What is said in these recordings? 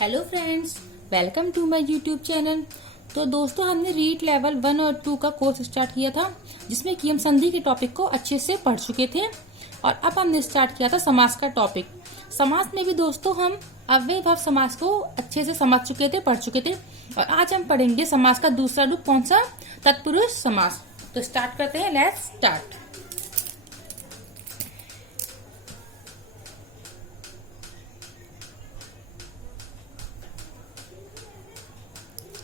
Hello friends, welcome to my YouTube channel. तो दोस्तों, हमने रीड लेवल 1 और 2 का कोर्स स्टार्ट किया था, जिसमें कि हम संधि के टॉपिक को अच्छे से पढ़ चुके थे। और अब हमने स्टार्ट किया था समास का टॉपिक। समास में भी दोस्तों हम अव्ययी भाव समास को अच्छे से समझ चुके थे, पढ़ चुके थे। और आज हम पढ़ेंगे समास का दूसरा रूप, कौन सा? तत्पुरुष समास। तो स्टार्ट करते हैं, लेट्स स्टार्ट।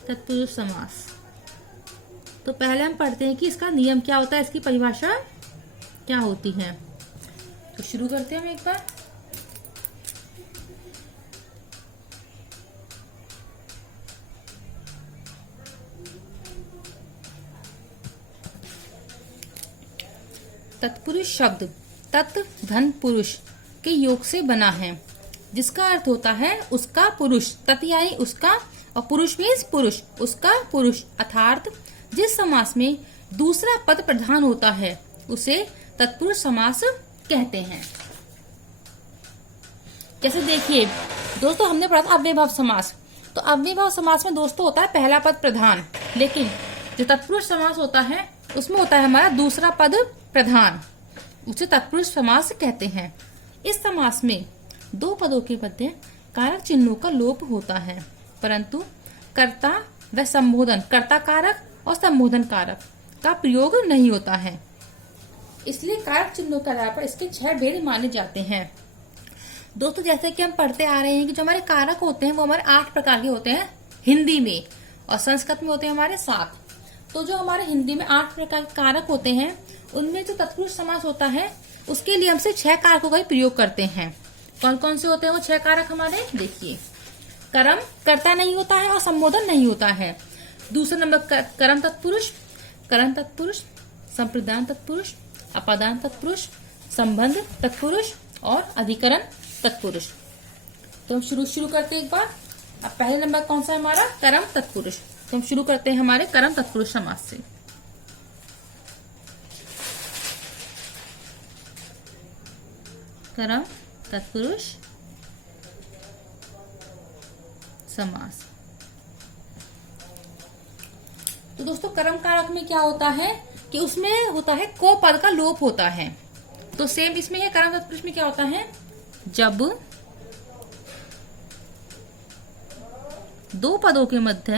तत्पुरुष समास। तो पहले हम पढ़ते हैं कि इसका नियम क्या होता है, इसकी परिभाषा क्या होती है। तो शुरू करते हैं हम एक बार। तत्पुरुष शब्द तत् धन पुरुष के योग से बना है, जिसका अर्थ होता है उसका पुरुष। तत् यानी उसका, और पुरुष मीन्स पुरुष, उसका पुरुष। अर्थात जिस समास में दूसरा पद प्रधान होता है उसे तत्पुरुष समास कहते हैं। जैसे देखिए दोस्तों, हमने पढ़ा था अव्ययी भाव समास। तो अव्ययी भाव समास में दोस्तों होता है पहला पद प्रधान, लेकिन जो तत्पुरुष समास होता है उसमें होता है हमारा दूसरा पद प्रधान, उसे तत्पुरुष समास कहते हैं। इस समास में दो पदों के मध्य कारक चिन्हों का लोप होता है, परंतु कर्ता व संबोधन, कर्ता कारक और संबोधन कारक का प्रयोग नहीं होता है। इसलिए कारक चिन्हों के आधार पर इसके 6 भेद माने जाते हैं। दोस्तों, जैसे कि हम पढ़ते आ रहे हैं कि जो हमारे कारक होते हैं वो हमारे 8 प्रकार के होते हैं हिंदी में, और संस्कृत में होते हैं हमारे 7। तो जो हमारे हिंदी में 8 प्रकार के कारक होते हैं, उनमें जो तत्पुरुष समास होता है उसके लिए हम सिर्फ 6 कारकों का ही प्रयोग करते हैं। कौन कौन से होते हैं वो 6 कारक हमारे? देखिए, कर्म कर्ता नहीं होता है और संबोधन नहीं होता है। दूसरा नंबर कर्म तत्पुरुष, करण तत्पुरुष, संप्रदान तत्पुरुष, अपादान तत्पुरुष, संबंध तत्पुरुष और अधिकरण तत्पुरुष। तो हम शुरू करते हैं एक बार। अब पहले नंबर कौन सा है हमारा? कर्म तत्पुरुष। तो हम शुरू करते हैं हमारे कर्म तत्पुरुष समास से। कर्म तत्पुरुष समास। तो दोस्तों, कर्म कारक में क्या होता है कि उसमें होता है को पद का लोप होता है। तो सेम इसमें है, कर्म तत्पुरुष में क्या होता है? जब दो पदों के मध्य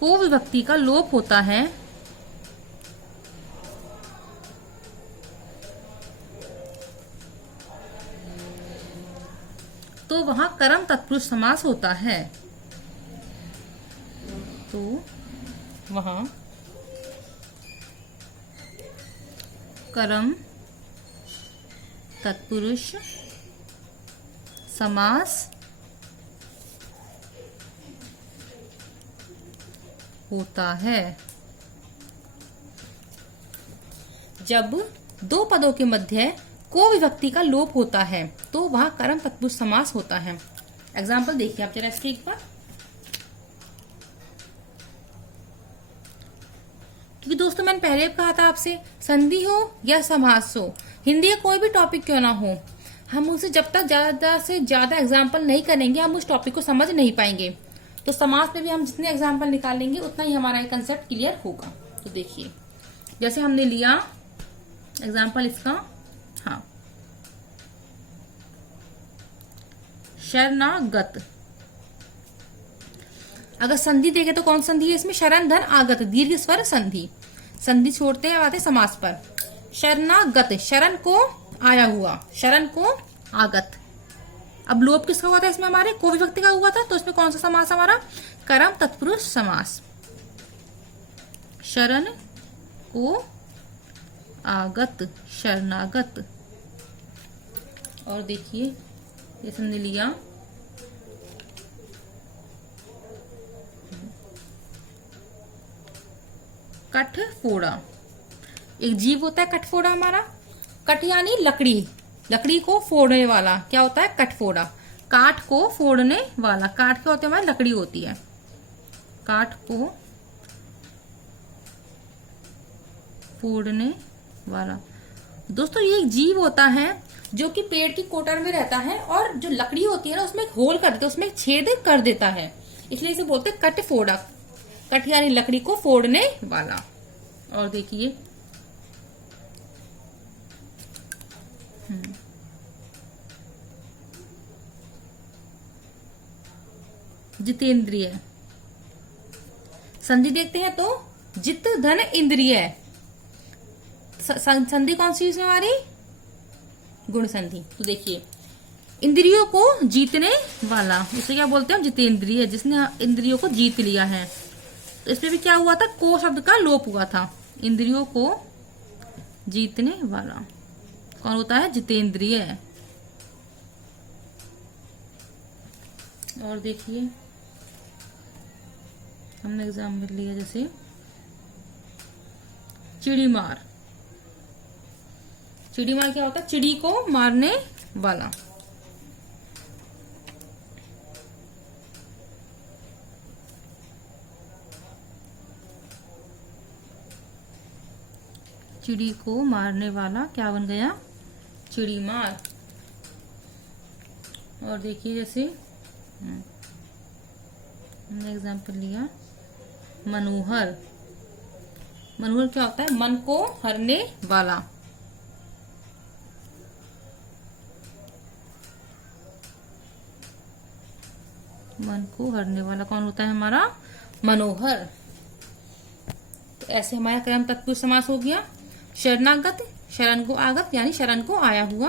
को विभक्ति का लोप होता है, तो वहां कर्म तत्पुरुष समास होता है। तो वहां कर्म तत्पुरुष समास होता है। जब दो पदों के मध्य को विभक्ति का लोप होता है तो वहां कर्म तत्पुरुष समास होता है। एग्जाम्पल देखिए आप जरा इसके एक बार। क्योंकि दोस्तों, मैंने पहले भी कहा था आपसे, संधि हो या समास हो, हिंदी का कोई भी टॉपिक क्यों ना हो, हम उसे जब तक ज्यादा से ज्यादा एग्जाम्पल नहीं करेंगे हम उस टॉपिक को समझ नहीं पाएंगे। तो समास में भी हम जितने एग्जाम्पल निकालेंगे उतना ही हमारा कंसेप्ट क्लियर होगा। तो देखिए, जैसे हमने लिया एग्जाम्पल इसका, हाँ, शरणागत। अगर संधि देखे तो कौन संधि है इसमें? शरण धन आगत, दीर्घ स्वर संधि। संधि छोड़ते हैं, आते समास पर। शरणागत, शरण को आया हुआ, शरण को आगत। अब लोप किसका हुआ था इसमें? हमारे को विभक्ति का हुआ था, तो इसमें कौन सा समास हमारा? कर्म तत्पुरुष समास। शरण को आगत, शरणागत। और देखिए, ये हमने लिया कठफोड़ा। एक जीव होता है कठफोड़ा हमारा। कठ यानी लकड़ी, लकड़ी को फोड़ने वाला क्या होता है? कठफोड़ा। काठ को फोड़ने वाला। काठ क्या होता है हमारी लकड़ी होती है। काठ को फोड़ने वाला। दोस्तों ये एक जीव होता है जो कि पेड़ की कोटर में रहता है और जो लकड़ी होती है ना उसमें एक होल कर देता है, उसमें एक छेद कर देता है, इसलिए इसे बोलते हैं कट फोड़ा। कट यानी लकड़ी को फोड़ने वाला। और देखिए जितेंद्रिय। संधि देखते हैं तो जित धन इंद्रिय। संधि कौन सी इसमें हमारी? गुण संधि। तो देखिए इंद्रियों को जीतने वाला, उसे क्या बोलते हैं? जितेंद्रिय, जिसने इंद्रियों को जीत लिया है। तो इसमें भी क्या हुआ था? को शब्द का लोप हुआ था। इंद्रियों को जीतने वाला कौन होता है? जितेंद्रिय। और देखिए हमने एग्जाम्पल लिया जैसे चिड़ी मार। चिड़ी मार क्या होता है? चिड़ी को मारने वाला। चिड़ी को मारने वाला क्या बन गया? चिड़ी मार। और देखिए जैसे हमने एग्जाम्पल लिया मनोहर। मनोहर क्या होता है? मन को हरने वाला। मन को हरने वाला कौन होता है हमारा? मनोहर। तो ऐसे हमारा कर्म तत्पुरुष समास हो गया। शरणागत, शरण को आगत यानी शरण को आया हुआ।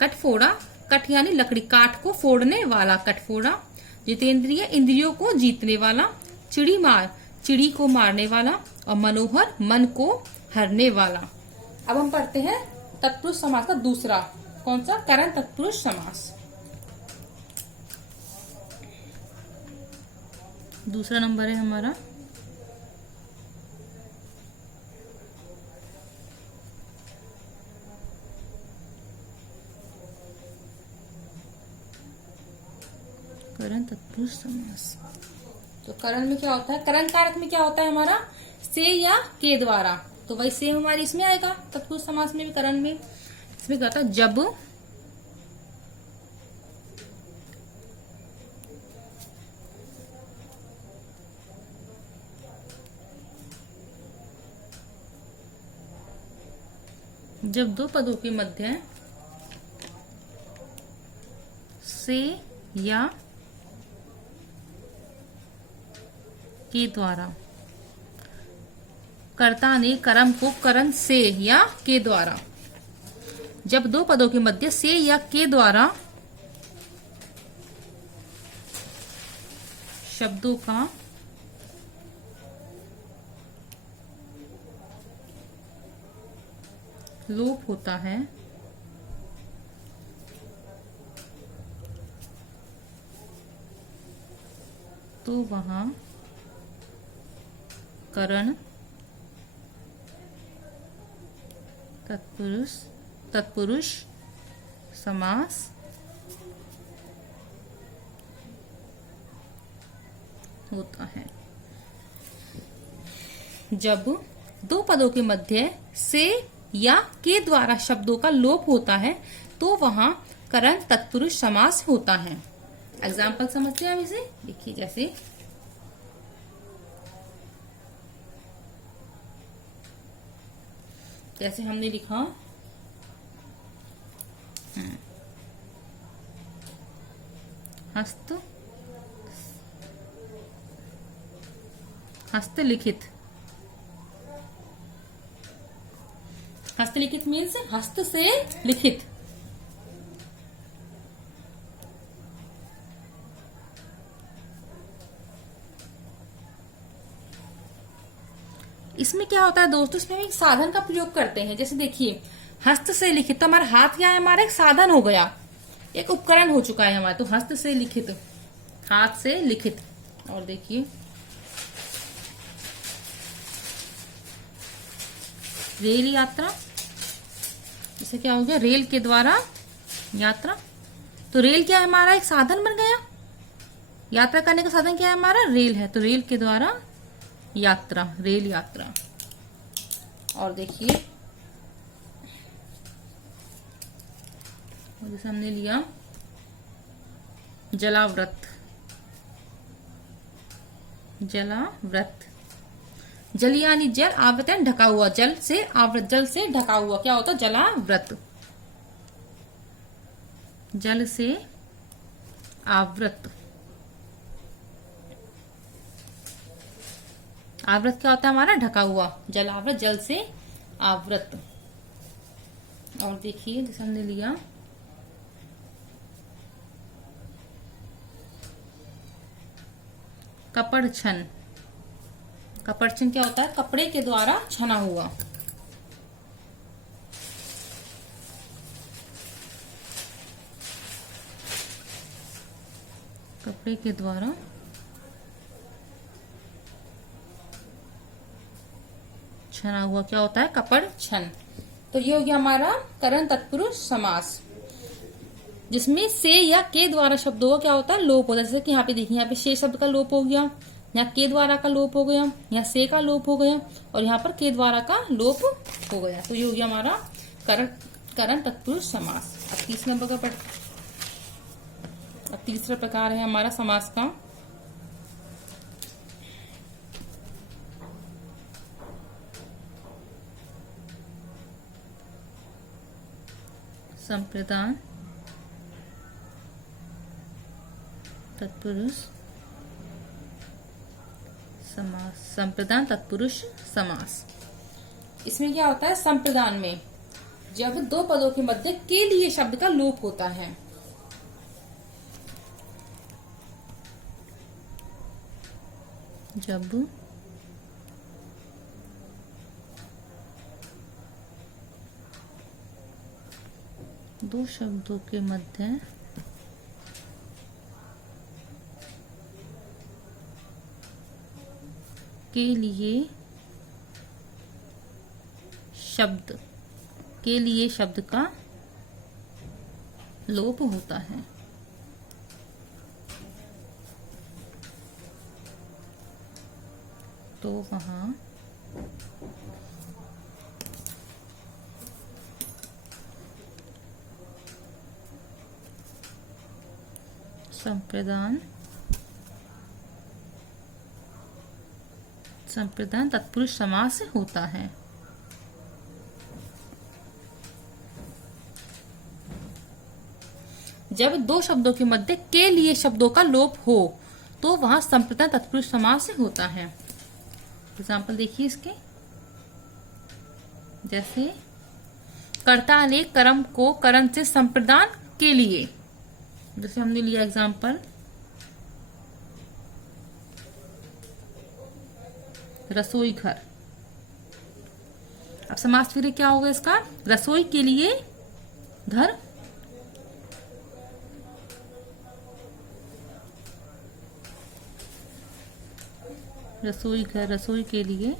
कटफोड़ा, कट यानी लकड़ी, काठ को फोड़ने वाला, कटफोड़ा। जितेंद्रिय, इंद्रियों को जीतने वाला। चिड़ी मार, चिड़ी को मारने वाला। और मनोहर, मन को हरने वाला। अब हम पढ़ते हैं तत्पुरुष समास का दूसरा, कौन सा? करण तत्पुरुष समास। दूसरा नंबर है हमारा करण तत्पुरुष समास। तो करण में क्या होता है? करण कारक में क्या होता है हमारा? से या के द्वारा। तो वही से हमारी इसमें आएगा तत्पुरुष समास में भी, करण में। इसमें क्या होता है? जब दो पदों के मध्य से या के द्वारा कर्ता ने कर्म को करण से या के द्वारा। जब दो पदों के मध्य से या के द्वारा शब्दों का लोप होता है तो वहां करण तत्पुरुष समास होता है। जब दो पदों के मध्य से या के द्वारा शब्दों का लोप होता है तो वहां करण तत्पुरुष समास होता है। एग्जाम्पल समझते हैं हम इसे। देखिए जैसे हमने लिखा हस्तलिखित। हस्तलिखित मीन्स हस्त से लिखित। इसमें क्या होता है दोस्तों? इसमें हम एक साधन का प्रयोग करते हैं। जैसे देखिए हस्त से लिखित, तो हमारा हाथ क्या है? हमारा एक साधन हो गया, एक उपकरण हो चुका है हमारा। तो हस्त से लिखित, हाथ से लिखित। और देखिए रेल यात्रा, इसे क्या हो गया? रेल के द्वारा यात्रा। तो रेल क्या है हमारा, एक साधन बन गया। यात्रा करने का साधन क्या है हमारा, रेल है। तो रेल के द्वारा यात्रा, रेल यात्रा। और देखिए जैसे हमने लिया जलाव्रत, जलाव्रत, जल यानी जल, आवृत यानी ढका हुआ, जल से आवृत, जल से ढका हुआ क्या होता है, जलाव्रत, जल से आवृत। आवृत क्या होता है हमारा, ढका हुआ, जलावृत, जल से आवृत। और देखिए जैसे हमने लिया कपड़ छन, कपड़ छन क्या होता है, कपड़े के द्वारा छना हुआ। कपड़े के द्वारा छना हुआ क्या होता है, कपड़ छन। तो ये हो गया हमारा करण तत्पुरुष समास, जिसमें से या के द्वारा शब्दों का क्या होता है, लोप होता है। जैसे कि यहाँ पे देखिए, यहाँ पे से शब्द का लोप हो गया, यहाँ के द्वारा का लोप हो गया, यहाँ से का लोप हो गया, और यहाँ पर के द्वारा का लोप हो गया। तो ये हो गया हमारा करण तत्पुरुष समास। अब तीसरा प्रकार है हमारा समास का संप्रदान तत्पुरुष समास, संप्रदान तत्पुरुष समास। इसमें क्या होता है, संप्रदान में जब दो पदों के मध्य के लिए शब्द का लोप होता है, जब दो शब्दों के मध्य के लिए शब्द का लोप होता है, तो वहां संप्रदान तत्पुरुष समास होता है। जब दो शब्दों के मध्य के लिए शब्दों का लोप हो तो वहां संप्रदान तत्पुरुष समास होता है। एग्जाम्पल देखिए इसके, जैसे कर्ता ने कर्म को करण से संप्रदान के लिए, जैसे हमने लिया एग्जाम्पल रसोई घर। अब समास फिर क्या होगा इसका, रसोई के लिए घर, रसोई घर, रसोई के लिए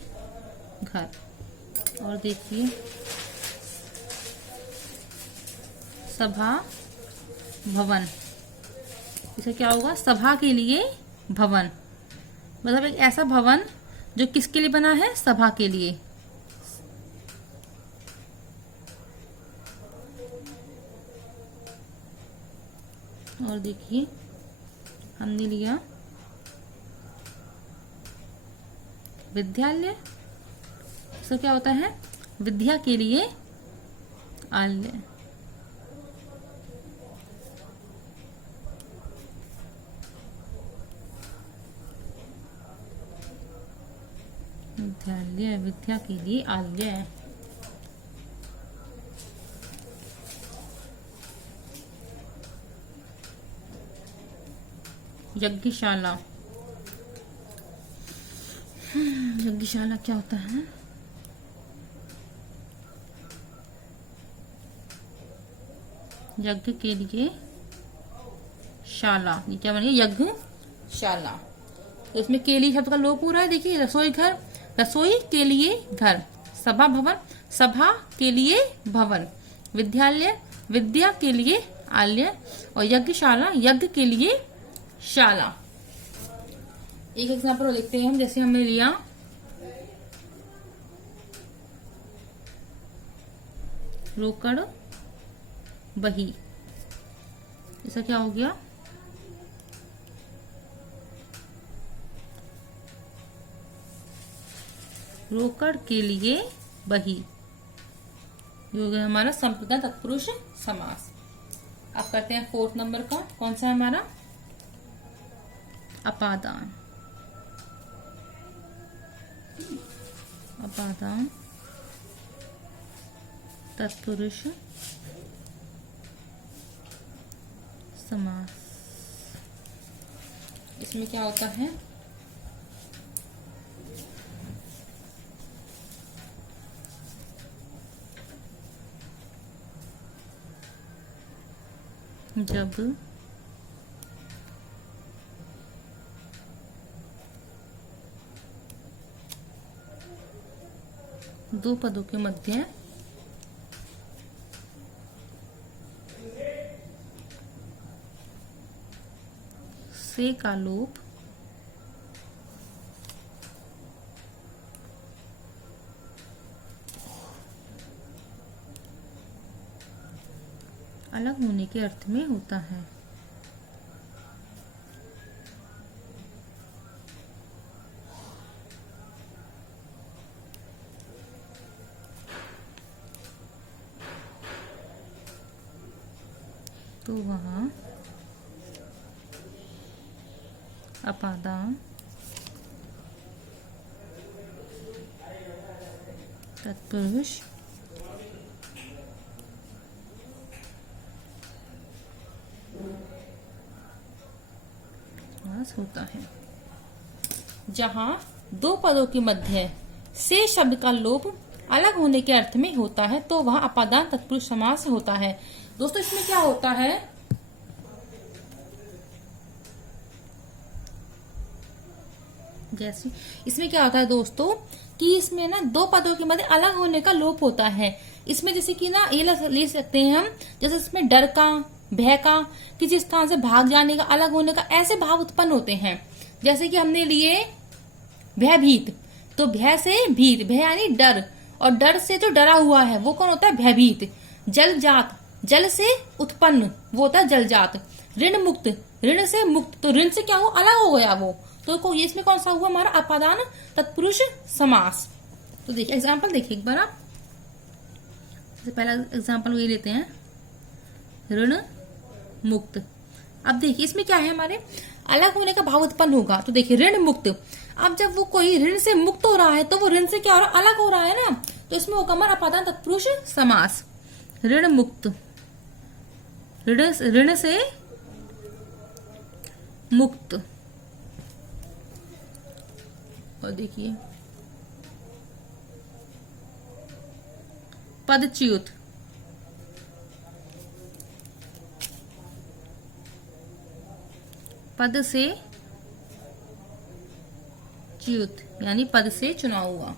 घर। और देखिए सभा भवन, इसे क्या होगा, सभा के लिए भवन, मतलब एक ऐसा भवन जो किसके लिए बना है, सभा के लिए। और देखिए हमने लिया विद्यालय, इसका क्या होता है, विद्या के लिए आलय, विद्यालय, विद्या के लिए आलय। यज्ञशाला, यज्ञशाला क्या होता है, यज्ञ के लिए शाला, ये क्या बनी, यज्ञशाला। तो इसमें के लिए शब्द का लोप हो रहा है। देखिए रसोई घर, रसोई के लिए घर, सभा भवन, सभा के लिए भवन, विद्यालय, विद्या के लिए आलय, और यज्ञशाला यज्ञ के लिए शाला। एक एग्जाम्पल देखते हैं हम, जैसे हमने लिया रोकड़ बही, ऐसा क्या हो गया, रोकड़ के लिए बही, ये हो गया हमारा संप्रदान तत्पुरुष समास। अब करते हैं 4th नंबर का, कौन सा है हमारा, अपादान। अपादान तत्पुरुष समास। इसमें क्या होता है, जब दो पदों के मध्य से का लोप अलग होने के अर्थ में होता है। तो वहाँ अपादान तत्पुरुष होता है। जहां दो पदों के मध्य से शब्द का लोप अलग होने के अर्थ में होता है तो वह अपादान तत्पुरुष समास होता है। दोस्तों इसमें क्या होता है, जैसे इसमें क्या होता है दोस्तों कि इसमें ना दो पदों के मध्य अलग होने का लोप होता है। इसमें जैसे कि ना ये ले सकते हैं हम, जैसे इसमें डर का, भय का, किसी स्थान से भाग जाने का, अलग होने का, ऐसे भाव उत्पन्न होते हैं। जैसे कि हमने लिए भयभीत, तो भय से भीत, भय यानी डर, और डर से जो डरा हुआ है वो कौन होता है, भयभीत। जलजात, जल से उत्पन्न, वो होता है जलजात। ऋण मुक्त, ऋण से मुक्त, तो ऋण से क्या हुआ, अलग हो गया वो, तो इसमें कौन सा हुआ हमारा अपादान तत्पुरुष समास। तो देखिए एग्जाम्पल देखिए एक बार आप, पहला एग्जाम्पल ये लेते हैं, ऋण मुक्त। अब देखिए इसमें क्या है, हमारे अलग होने का भाव उत्पन्न होगा। तो देखिए ऋण मुक्त, अब जब वो कोई ऋण से मुक्त हो रहा है तो वो ऋण से क्या हो रहा है, अलग हो रहा है ना, तो इसमें होगा हमारा अपादान तत्पुरुष समास। ऋण मुक्त, ऋण से मुक्त। और देखिए पदच्युत, पद से च्युत यानी पद से चुनाव हुआ।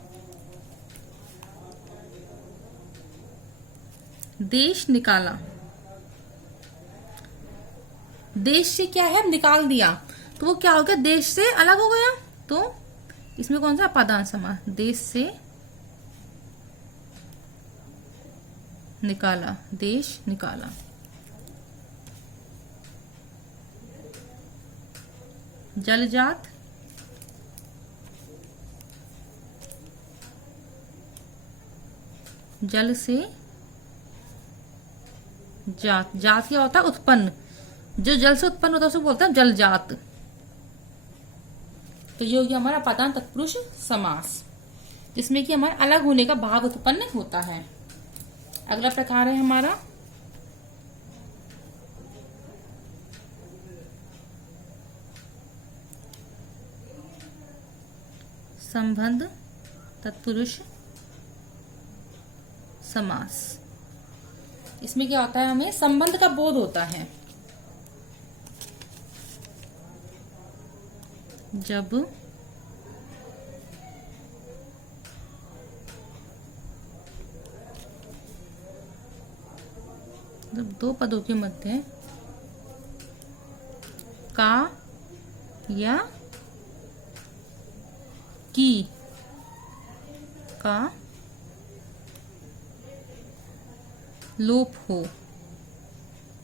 देश निकाला, देश से क्या है, निकाल दिया, तो वो क्या हो गया, देश से अलग हो गया। तो इसमें कौन सा अपादान समास, देश से निकाला, देश निकाला। जलजात, जल से जात, जात क्या होता है, उत्पन्न, जो जल से उत्पन्न होता है उसे बोलते हैं जलजात। तो ये हो गया हमारा अपादान तत्पुरुष समास, जिसमें कि हमारा अलग होने का भाव उत्पन्न होता है। अगला प्रकार है हमारा संबंध तत्पुरुष समास। इसमें क्या होता है, हमें संबंध का बोध होता है। जब दो पदों के मध्य का या की का लोप हो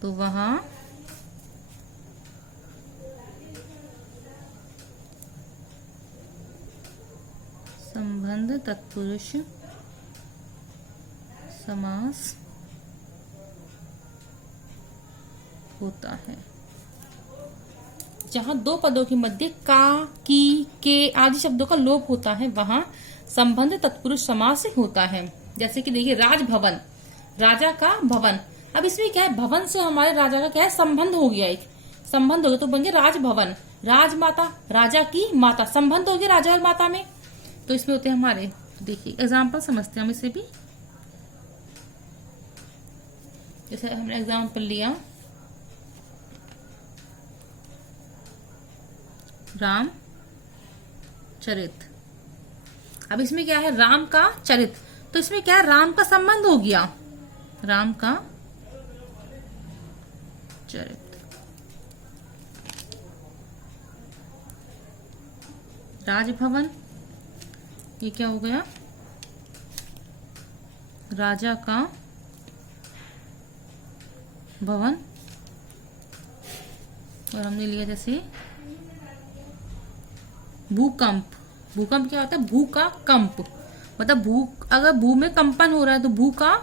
तो वहां संबंध तत्पुरुष समास होता है। जहां दो पदों के मध्य का, की, के आदि शब्दों का लोप होता है वहां संबंध तत्पुरुष समास होता है। जैसे कि देखिए राजभवन, राजा का भवन। अब इसमें क्या है, भवन से हमारे राजा का क्या है, संबंध हो गया, एक संबंध हो गया तो बन गया राजभवन। राजमाता, राजा की माता, संबंध हो गया राजा और माता में। तो इसमें होते हैं हमारे, देखिए एग्जाम्पल समझते हैं हम इसे भी। जैसे हमने एग्जाम्पल लिया राम चरित। अब इसमें क्या है, राम का चरित, तो इसमें क्या है, राम का संबंध हो गया, राम का चरित। राजभवन, ये क्या हो गया, राजा का भवन। और हमने लिया जैसे भूकंप। भूकंप क्या होता है, भू का कंप, मतलब भू, अगर भू में कंपन हो रहा है तो भू का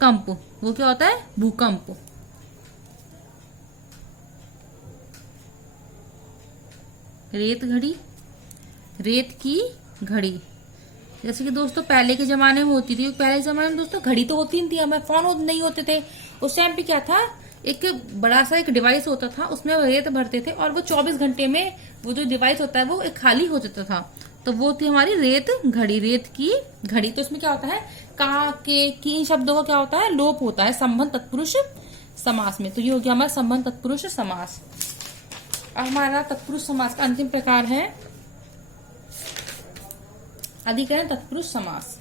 कंप, वो क्या होता है, भूकंप। रेत घड़ी, रेत की घड़ी। जैसे कि दोस्तों पहले के जमाने में होती थी, पहले के जमाने में दोस्तों घड़ी तो होती नहीं थी, हमें फोन नहीं होते थे। उस टाइम पे क्या था, एक बड़ा सा एक डिवाइस होता था, उसमें रेत भरते थे और वो 24 घंटे में वो जो डिवाइस होता है वो एक खाली हो जाता था। तो वो थी हमारी रेत घड़ी, रेत की घड़ी। तो इसमें क्या होता है, का, के, की, इन शब्दों का क्या होता है, लोप होता है संबंध तत्पुरुष समास में। तो ये हो गया हमारा संबंध तत्पुरुष समास। अब हमारा तत्पुरुष समास का अंतिम प्रकार है अधिकरण तत्पुरुष समास।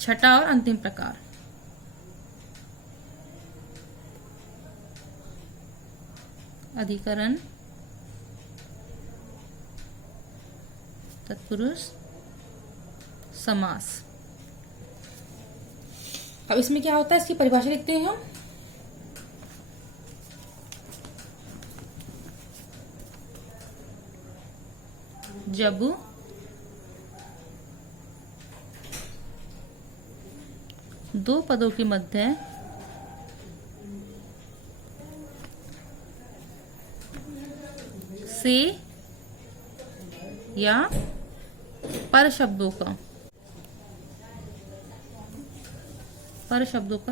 छठा और अंतिम प्रकार, अधिकरण तत्पुरुष समास। अब इसमें क्या होता है, इसकी परिभाषा लिखते हैं हम। जब दो पदों के मध्य से या पर शब्दों का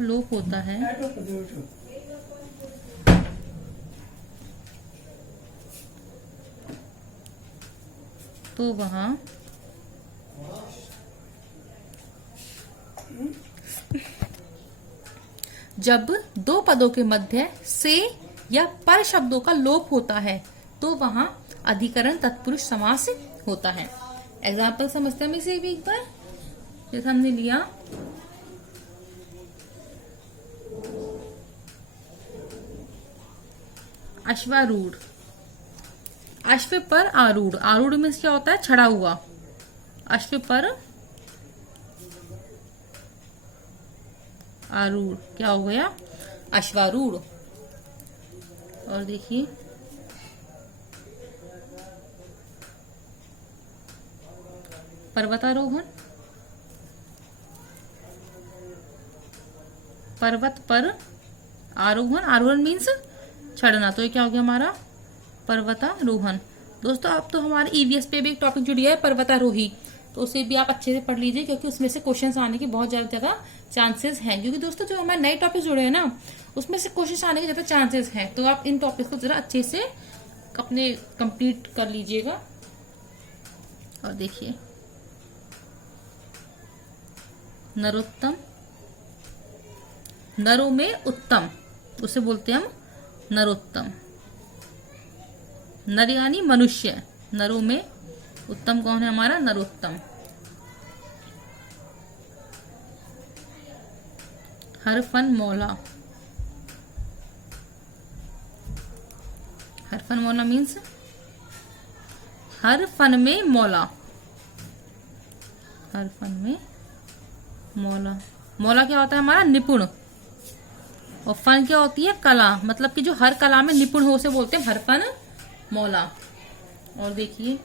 लोप होता है तो वहां जब दो पदों के मध्य से या पर शब्दों का लोप होता है तो वहां अधिकरण तत्पुरुष समास होता है। एग्जाम्पल समझते हैं हम इसे भी एक बार। जैसे हमने लिया अश्वारूढ़, अश्व पर आरूढ़, आरूढ़ में क्या होता है, चढ़ा हुआ, अश्व पर आरूढ़ क्या हो गया, अश्वारूढ़। और देखिए पर्वतारोहण, पर्वत पर आरोहण, आरोहण मीन्स चढ़ना, तो ये क्या हो गया हमारा पर्वतारोहण। दोस्तों अब तो हमारे ईवीएस पे भी एक टॉपिक जुड़ गया है पर्वतारोही, तो उसे भी आप अच्छे से पढ़ लीजिए क्योंकि उसमें से क्वेश्चंस आने के बहुत ज्यादा चांसेस हैं। क्योंकि दोस्तों जो हमारे नए टॉपिक जुड़े हैं ना उसमें से क्वेश्चंस आने के ज्यादा चांसेस हैं, तो आप इन टॉपिक को जरा अच्छे से अपने कंप्लीट कर लीजिएगा। और देखिए नरोत्तम, नरों में उत्तम, उसे बोलते हैं हम नरोत्तम। नर यानी मनुष्य, नरों में उत्तम कौन है हमारा, नरोत्तम। हर फन मौला, हर फन मौला मीन्स हर फन में मौला। हर फन में मौला, मौला क्या होता है हमारा निपुण, और फन क्या होती है कला, मतलब कि जो हर कला में निपुण हो उसे बोलते हैं हर फन मौला। और देखिए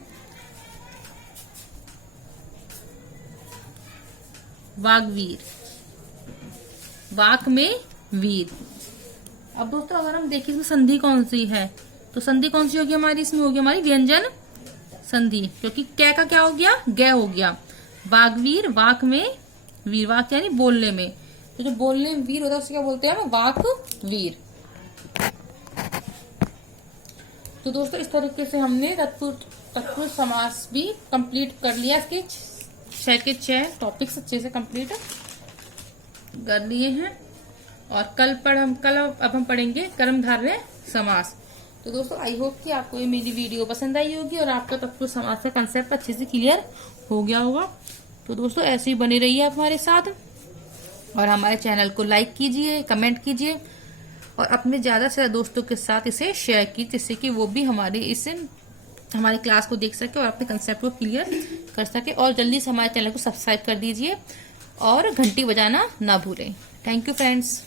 वाग्वीर, वाक में वीर। अब दोस्तों अगर हम देखें इसमें संधि कौन सी है, तो संधि कौन सी होगी हमारी, इसमें होगी हमारी व्यंजन संधि, क्योंकि कै का क्या हो गया, गे हो गया। वाग्वीर, वाक में वीर, वाक यानी बोलने में, तो जो बोलने में वीर होता है उसे क्या बोलते हैं, वाक वीर। तो दोस्तों इस तरीके से हमने तत्पुरुष समास भी कंप्लीट कर लिया। इसके 6 के 6 टॉपिक्स अच्छे से कंप्लीट कर लिए हैं। और कल अब हम पढ़ेंगे कर्मधारय समास। तो दोस्तों आई होप कि आपको ये मेरी वीडियो पसंद आई होगी और आपका तत्पुरुष समास का कंसेप्ट अच्छे से क्लियर हो गया होगा। तो दोस्तों ऐसे ही बने रहिए आप हमारे साथ, और हमारे चैनल को लाइक कीजिए, कमेंट कीजिए, और अपने ज्यादा से ज्यादा दोस्तों के साथ इसे शेयर कीजिए, जिससे कि वो भी हमारी क्लास को देख सके और अपने कंसेप्ट को क्लियर कर सके। और जल्दी से हमारे चैनल को सब्सक्राइब कर दीजिए और घंटी बजाना ना भूलें। Thank you friends.